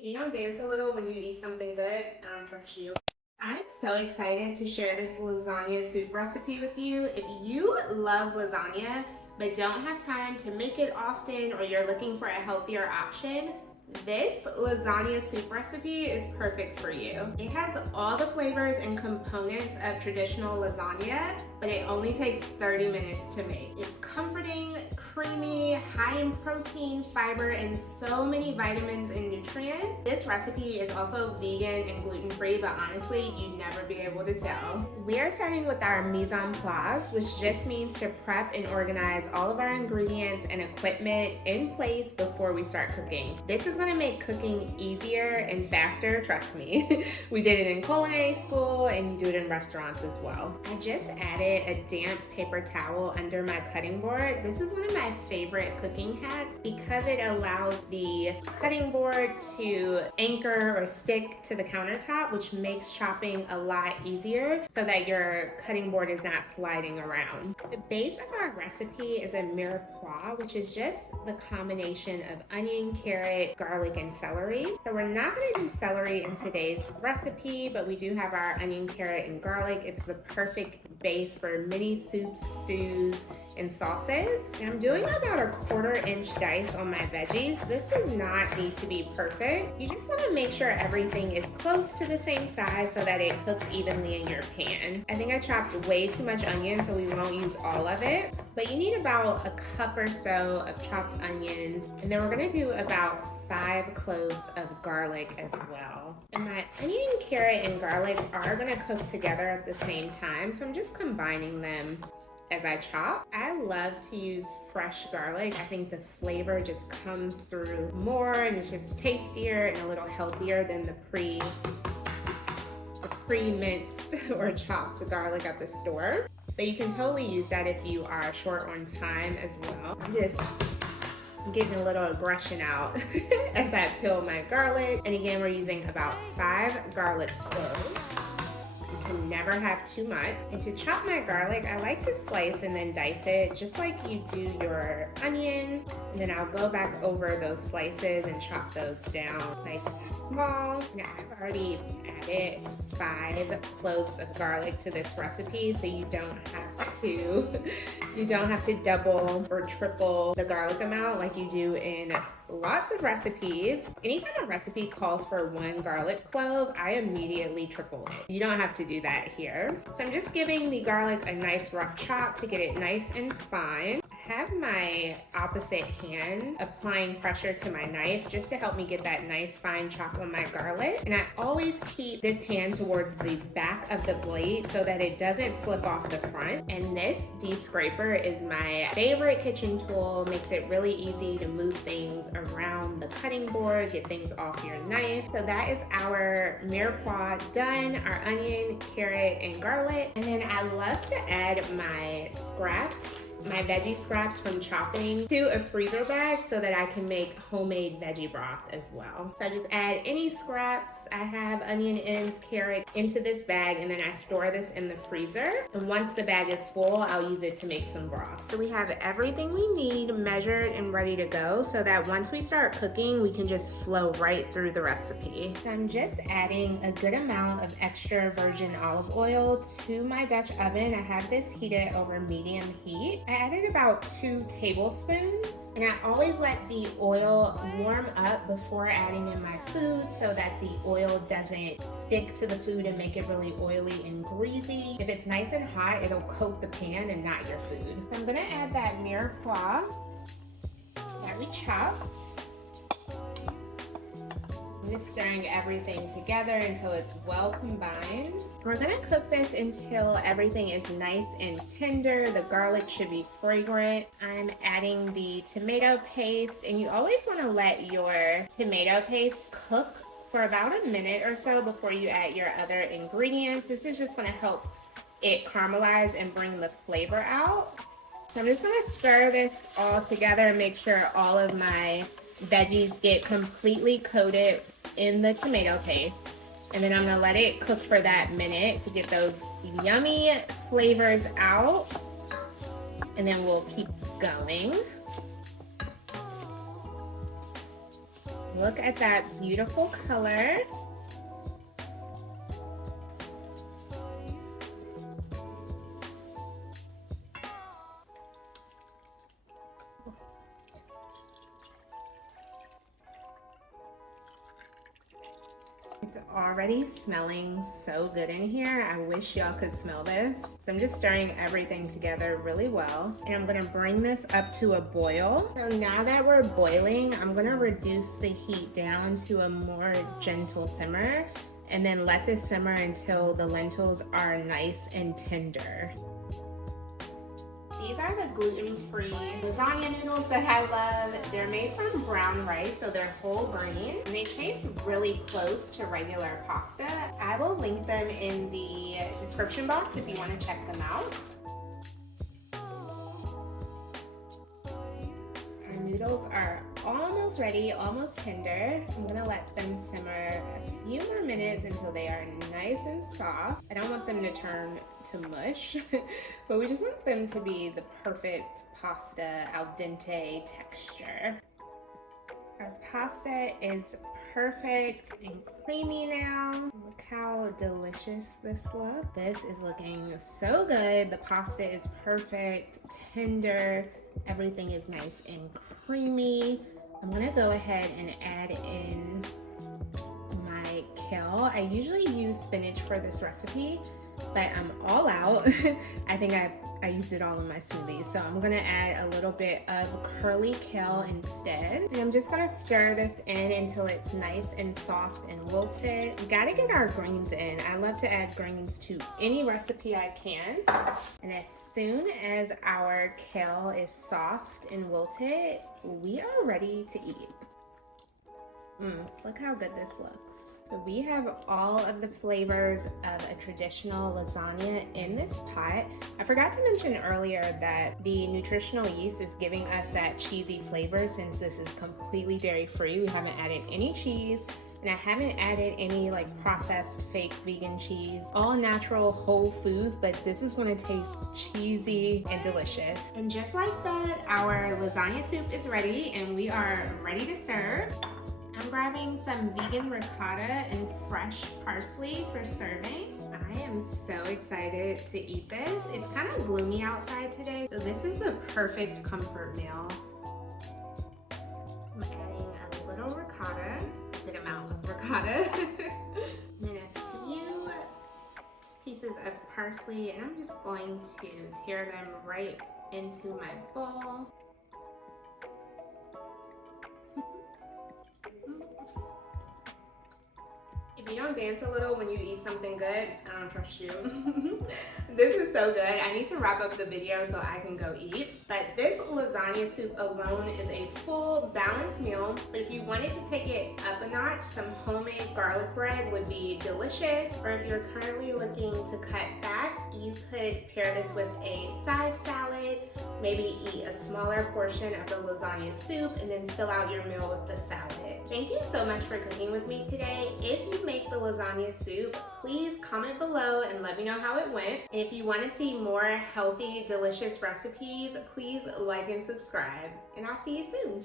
You don't dance a little when you eat something good for you. I'm so excited to share this lasagna soup recipe with you. If you love lasagna but don't have time to make it often or you're looking for a healthier option, this lasagna soup recipe is perfect for you. It has all the flavors and components of traditional lasagna, but it only takes 30 minutes to make. It's comforting, creamy, high in protein, fiber, and so many vitamins and nutrients. This recipe is also vegan and gluten-free, but honestly, you'd never be able to tell. We are starting with our mise en place, which just means to prep and organize all of our ingredients and equipment in place before we start cooking. This is gonna make cooking easier and faster, trust me. We did it in culinary school and you do it in restaurants as well. I just added a damp paper towel under my cutting board. This is one of my favorite cooking hacks because it allows the cutting board to anchor or stick to the countertop, which makes chopping a lot easier so that your cutting board is not sliding around. The base of our recipe is a mirepoix, which is just the combination of onion, carrot, garlic, and celery. So we're not gonna do celery in today's recipe, but we do have our onion, carrot, and garlic. It's the perfect base for many soups, stews, and sauces. And I'm doing about a 1/4-inch dice on my veggies. This does not need to be perfect. You just wanna make sure everything is close to the same size so that it cooks evenly in your pan. I think I chopped way too much onion, so we won't use all of it. But you need about a cup or so of chopped onions. And then we're gonna do about 5 cloves of garlic as well. And my onion, carrot, and garlic are gonna cook together at the same time, so I'm just combining them as I chop. I love to use fresh garlic. I think the flavor just comes through more and it's just tastier and a little healthier than the pre-minced or chopped garlic at the store. But you can totally use that if you are short on time as well. I'm just getting a little aggression out as I peel my garlic. And again, we're using about 5 garlic cloves. You can never have too much. And to chop my garlic, I like to slice and then dice it just like you do your onion. And then I'll go back over those slices and chop those down nice and small. Now I've already added 5 cloves of garlic to this recipe, so you don't have to double or triple the garlic amount like you do in lots of recipes. Anytime a recipe calls for 1 garlic clove, I immediately triple it. You don't have to do that here. So I'm just giving the garlic a nice rough chop to get it nice and fine. I have my opposite hand applying pressure to my knife just to help me get that nice fine chop on my garlic. And I always keep this hand towards the back of the blade so that it doesn't slip off the front. And this de-scraper is my favorite kitchen tool. Makes it really easy to move things around the cutting board, get things off your knife. So that is our mirepoix done, our onion, carrot, and garlic. And then I love to add my scraps, my veggie scraps from chopping, to a freezer bag so that I can make homemade veggie broth as well. So I just add any scraps I have, onion ends, carrot, into this bag, and then I store this in the freezer. And once the bag is full, I'll use it to make some broth. So we have everything we need measured and ready to go so that once we start cooking, we can just flow right through the recipe. So I'm just adding a good amount of extra virgin olive oil to my Dutch oven. I have this heated over medium heat. I added about 2 tablespoons, and I always let the oil warm up before adding in my food so that the oil doesn't stick to the food and make it really oily and greasy. If it's nice and hot, it'll coat the pan and not your food. So I'm gonna add that mirepoix that we chopped. I'm just stirring everything together until it's well combined. We're gonna cook this until everything is nice and tender. The garlic should be fragrant. I'm adding the tomato paste, and you always wanna let your tomato paste cook for about a minute or so before you add your other ingredients. This is just gonna help it caramelize and bring the flavor out. So I'm just gonna stir this all together and make sure all of my veggies get completely coated in the tomato paste. And then I'm gonna let it cook for that minute to get those yummy flavors out. And then we'll keep going. Look at that beautiful color. It's already smelling so good in here. I wish y'all could smell this. So I'm just stirring everything together really well. And I'm gonna bring this up to a boil. So now that we're boiling, I'm gonna reduce the heat down to a more gentle simmer and then let this simmer until the lentils are nice and tender. These are the gluten-free lasagna noodles that I love. They're made from brown rice, so they're whole grain. And they taste really close to regular pasta. I will link them in the description box if you want to check them out. Our noodles are almost ready, almost tender. I'm gonna let them simmer a few more minutes until they are nice and soft. I don't want them to turn to mush, but we just want them to be the perfect pasta al dente texture. Our pasta is perfect and creamy now. Look how delicious this looks. This is looking so good. The pasta is perfect, tender. Everything is nice and creamy. I'm gonna go ahead and add in my kale. I usually use spinach for this recipe, but I'm all out. I think I used it all in my smoothie. So I'm gonna add a little bit of curly kale instead. And I'm just gonna stir this in until it's nice and soft and wilted. We gotta get our greens in. I love to add greens to any recipe I can. And as soon as our kale is soft and wilted, we are ready to eat. Look how good this looks. So we have all of the flavors of a traditional lasagna in this pot. I forgot to mention earlier that the nutritional yeast is giving us that cheesy flavor since this is completely dairy-free. We haven't added any cheese, and I haven't added any like processed fake vegan cheese. All natural whole foods, but this is gonna taste cheesy and delicious. And just like that, our lasagna soup is ready and we are ready to serve. I'm grabbing some vegan ricotta and fresh parsley for serving. I am so excited to eat this. It's kind of gloomy outside today, so this is the perfect comfort meal. I'm adding a little ricotta, a good amount of ricotta, and then a few pieces of parsley, and I'm just going to tear them right into my bowl. If you don't dance a little when you eat something good, I don't trust you. This is so good. I need to wrap up the video so I can go eat. But this lasagna soup alone is a full balanced meal. But if you wanted to take it up a notch, some homemade garlic bread would be delicious. Or if you're currently looking to cut back, you could pair this with a side salad, maybe eat a smaller portion of the lasagna soup, and then fill out your meal with the salad. Thank you so much for cooking with me today. If you make the lasagna soup, please comment below and let me know how it went. If you want to see more healthy, delicious recipes, please like and subscribe, and I'll see you soon.